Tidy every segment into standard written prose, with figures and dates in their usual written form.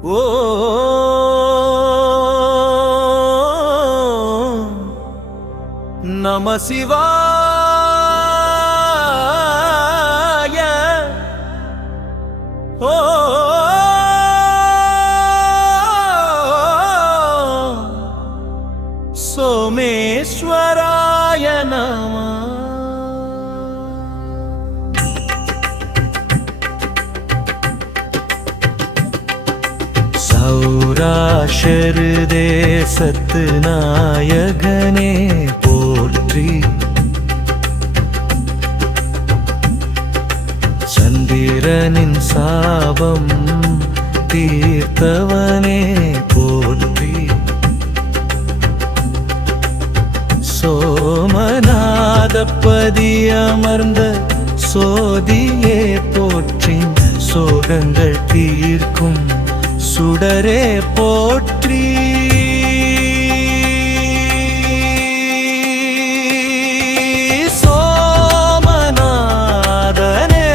ஓ நம சிவாய. ஓ சோமேஸ்வராய நம. சௌராஷ்டிர தேசத்து நாயகனே போற்றி, சந்திரனின் சாபம் தீர்த்தவனே போற்றி, சோமநாதப்பதி அமர்ந்த சோதியே போற்றி, சோகங்கள் தீர்க்கும் சுடரே போற்றி. சோமநாதனே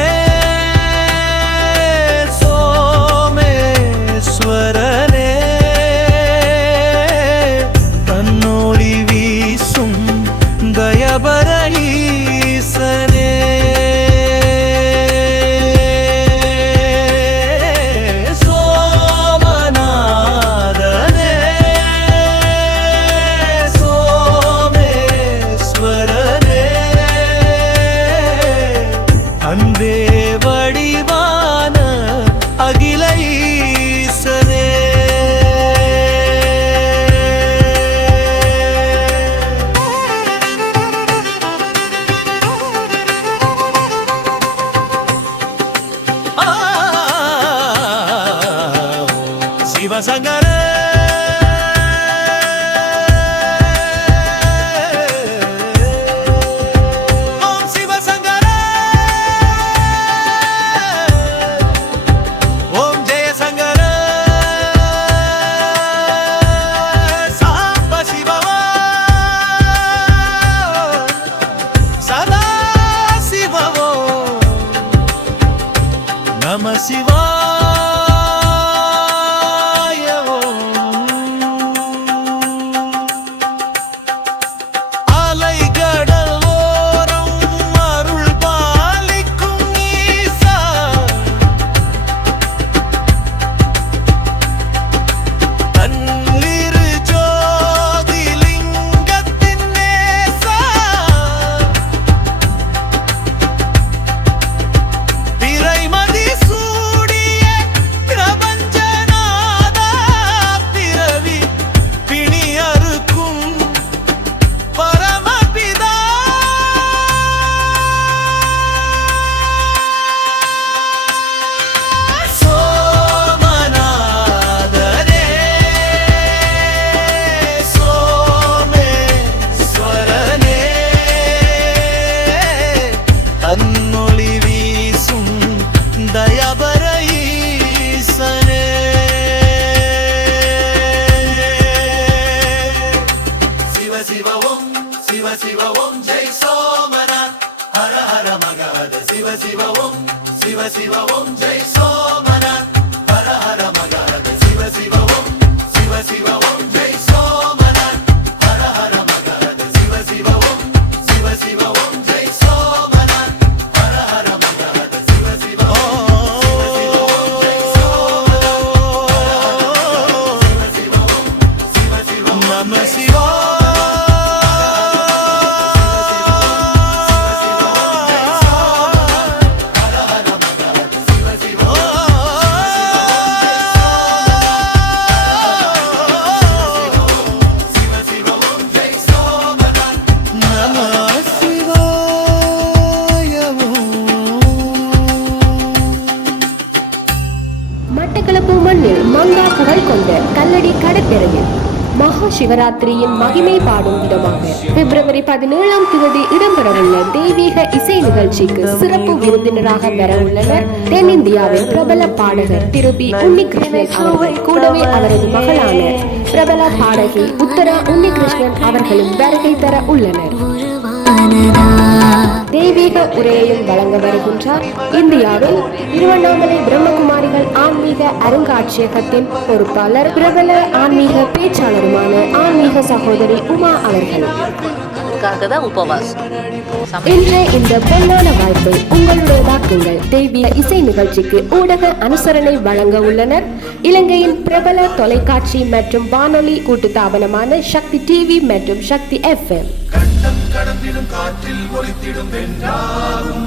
சோமேஸ்வரனே, தன்னொளி வீசும் தயபர ஈசனே, அன்பே வடிவான அகில ஈசனே. சிவசங்கர நம சிவாய. அலைகடல் ஓரம் அருள் பாலிக்கும் ஈசா, தன்னிரு ஜோதிலிங்கத்தின் நேசா, பிறைமதி தன்னொளி வீசும் தயபர ஈசனே. சிவ சிவ ஓம் சிவ சிவ ஓம் ஜெய் சோமநாத் ஹர ஹர மகாத. சிவ சிவ ஓம் சிவ சிவ ஓம் ஜெய் சோமநாத் ஹர ஹர மகாத. சிவ சிவ ஓம் சிவ சிவ ஓம் ஜெய் சோமநாத் ஹர ஹர மகாத. சிவ சிவ ஓம் சிவ சிவ ஓம் ஜெய் சோமநாத் ஹர ஹர மகாத. சிவ சிவ ஓம் நம சிவாய. மட்டக்களப்பு மண்ணில் மங்கா கடல் கொண்ட கல்லடி கடற்கரையில் மகா சிவராத்திரியின் மகிமை பாடும் விதமாக பிப்ரவரி 17ஆம் தேதி இடம்பெறவுள்ள தெய்வீக இசை நிகழ்ச்சிக்கு சிறப்பு விருந்தினராக வரவுள்ளனர் தென்னிந்தியாவின் பிரபல பாடகர் திரு பி உன்னிகிருஷ்ணன் அவர்கள். கூடவே அவரது மகளான பிரபல பாடகி உத்தரா உன்னிகிருஷ்ணன் அவர்களும் வருகை தர உள்ளனர். தெய்வீக உரையையும் வழங்க வருகின்றார் இந்தியாவில் திருவண்ணாமலை பிரம்மகுமாரிகள் ஆன்மீக அருங்காட்சியகத்தின் பொறுப்பாளர் பிரபல ஆன்மீக பேச்சாளருமான ஆன்மீக சகோதரி உமா அவர்கள். இன்று இந்த பொன்னான வாய்ப்பை உங்களுடையதாக்குங்கள். தெய்வீக இசை நிகழ்ச்சிக்கு ஊடக அனுசரணை வழங்க உள்ளனர் இலங்கையின் பிரபல தொலைக்காட்சி மற்றும் வானொலி கூட்டுத்தாபனமான சக்தி டிவி மற்றும் சக்தி FM. கடந்திடும் காற்றில் ஒலித்திடும் வென்றாகும்